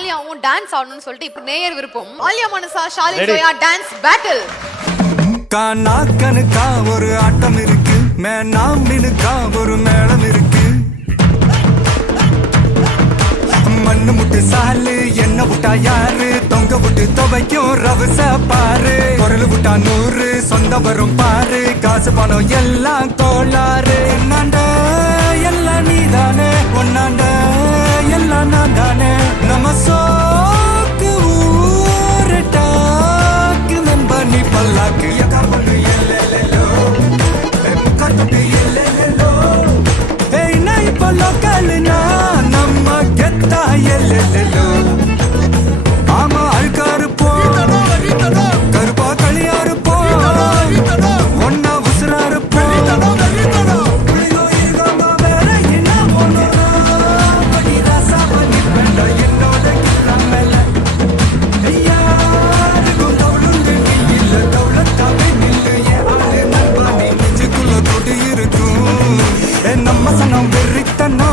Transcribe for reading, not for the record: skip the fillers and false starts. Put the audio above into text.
ஆலியாவும் dance ஆடணும்னு சொல்லிட்டு இப்ப நேயர் விருப்பம். ஆலியா மனசா ஷாலின் ஜோயா டான்ஸ் பேட்டில். கணக்கா ஒரு ஆட்டம் இருக்கு, மேனாமினுக்கா ஒரு மேளம் இருக்கு. மண்ணு முட்டு சாலு என்ன விட்டா யாரு, தொங்க விட்டு துவைக்கும் ரவச பாரு. குரல் விட்டா 100 சொந்த வரும் பாரு, காசு பணம் எல்லாம் கோளாறு. என்னாண்ட எல்லாம் நீதானே, ஒன்னாண்ட எல்லாம் நான் தானே. நம்ம சோக்கு ஊரு டாக்கு நம்ப நீ பல்லாக்கு எக்கார் பண்ணு எல்லோ முக்காட்டு எல்லோ. ஏய் நான் இப்ப லோக்கல்னா நம்ம கெத்தா எல்லோ. ஆமா அழுக்காரு போ கருப்பா களியாரு போ ஒன்னா உசுராரு போ. நம்ம சனம் வெறித்தனோ.